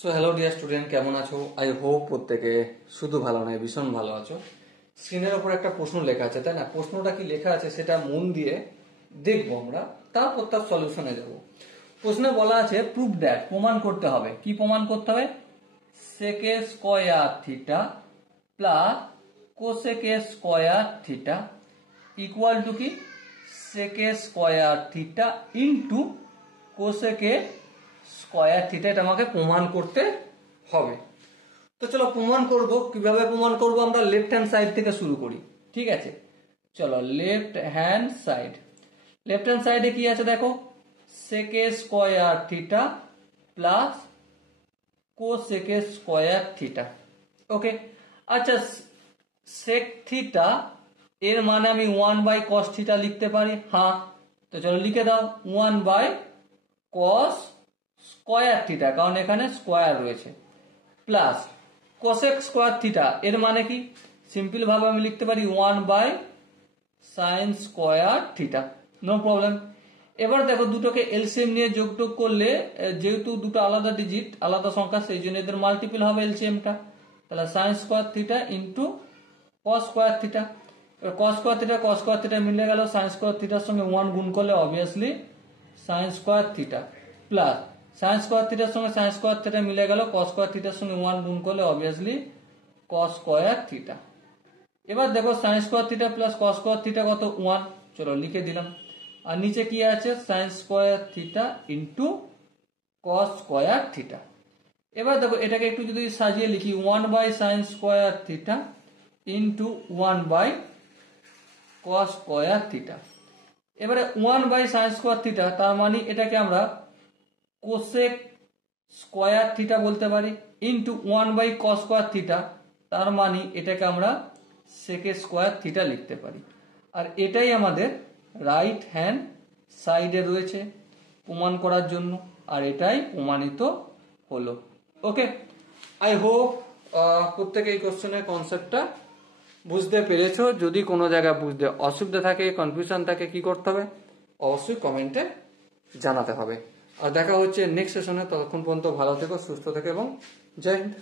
So hello dear student, কেমন আছো? I hope প্রত্যেকে শুধু ভালো নয় ভীষণ ভালো আছো। স্ক্রিনের ওপর একটা প্রশ্ন লেখা আছে, তাই না? প্রশ্নটা কি লেখা আছে সেটা মন দিয়ে দেখবো আমরা, তারপর তার সলিউশনে যাব। প্রশ্নে বলা আছে প্রুভ দ্যাট, প্রমাণ করতে হবে। কি প্রমাণ করতে হবে? সেকে square theta plus cosec square theta equal to কি সেকে square theta into cosec square theta. এটা আমাকে প্রমাণ করতে হবে। তো চলো প্রমাণ করব। কিভাবে প্রমাণ করব? আমরা লেফট হ্যান্ড সাইড থেকে শুরু করি, ঠিক আছে? চলো left hand side. Left hand সাইডে কি আছে দেখো, sec square theta plus cosec square theta. Okay, আচ্ছা সেক থিটা এর মানে আমি 1 cos থিটা লিখতে পারি। হ্যাঁ, তো চলো লিখে দাও 1 cos স্কয়ার থিটা, কারণ এখানে স্কয়ার রয়েছে, প্লাস কোসেক স্কয়ার থিটা এর মানে কি? সিম্পল ভাবে আমি লিখতে পারি 1/sin square theta. No problem. এবার দেখো দুটোকে এলসিএম নিয়ে যোগটোগ করলে, যেহেতু দুটো আলাদা ডিজিট আলাদা সংখ্যা, সেই জন্য এদের মাল্টিপল হবে এলসিএমটা। তাহলে sine square theta into cos square theta. কস স্কয়ার থিটা মিলে গেল, সাইন স্কয়ার থিটার সঙ্গে 1 গুণ করলে obviously sine square theta, plus sine square থিটার সঙ্গে সাইন স্কয়ার থিটা মিলে গেল, কস স্কয়ার থিটার সঙ্গে 1 গুণ করলে অবভিয়াসলি কস স্কয়ার থিটা। এবার দেখো sine square theta plus cos square theta কত? 1। চলো লিখে দিলাম। আর নিচে কি আছে? Sine square theta into cos square theta. এবার দেখো এটাকে একটু যদি সাজিয়ে লিখি, 1/sin square theta into 1/cos square theta. এবারে 1/sin স্কয়ার থিটা, তার মানে এটাকে আমরা কোসেক স্কয়ার থিটা বলতে পারি, ইন্টু 1/cos স্কয়ার থিটা, তার মানে এটাকে আমরা সেকে স্কয়ার থিটা লিখতে পারি। আর এটাই আমাদের রাইট হ্যান্ড সাইডে রয়েছে প্রমাণ করার জন্য, আর এটাই প্রমাণিত হলো। ওকে, আই হোপ প্রত্যেকে এই কোশ্চেনের কনসেপ্টটা বুঝতে পেরেছো। যদি কোনো জায়গায় বুঝতে অসুবিধা থাকে, কনফিউশন থাকে, কি করতে হবে? অবশ্যই কমেন্টে জানাতে হবে। আর দেখা হচ্ছে নেক্সট সেশনে। ততক্ষণ পর্যন্ত ভালো থেকো, সুস্থ থেকো এবং জয় হিন্দ।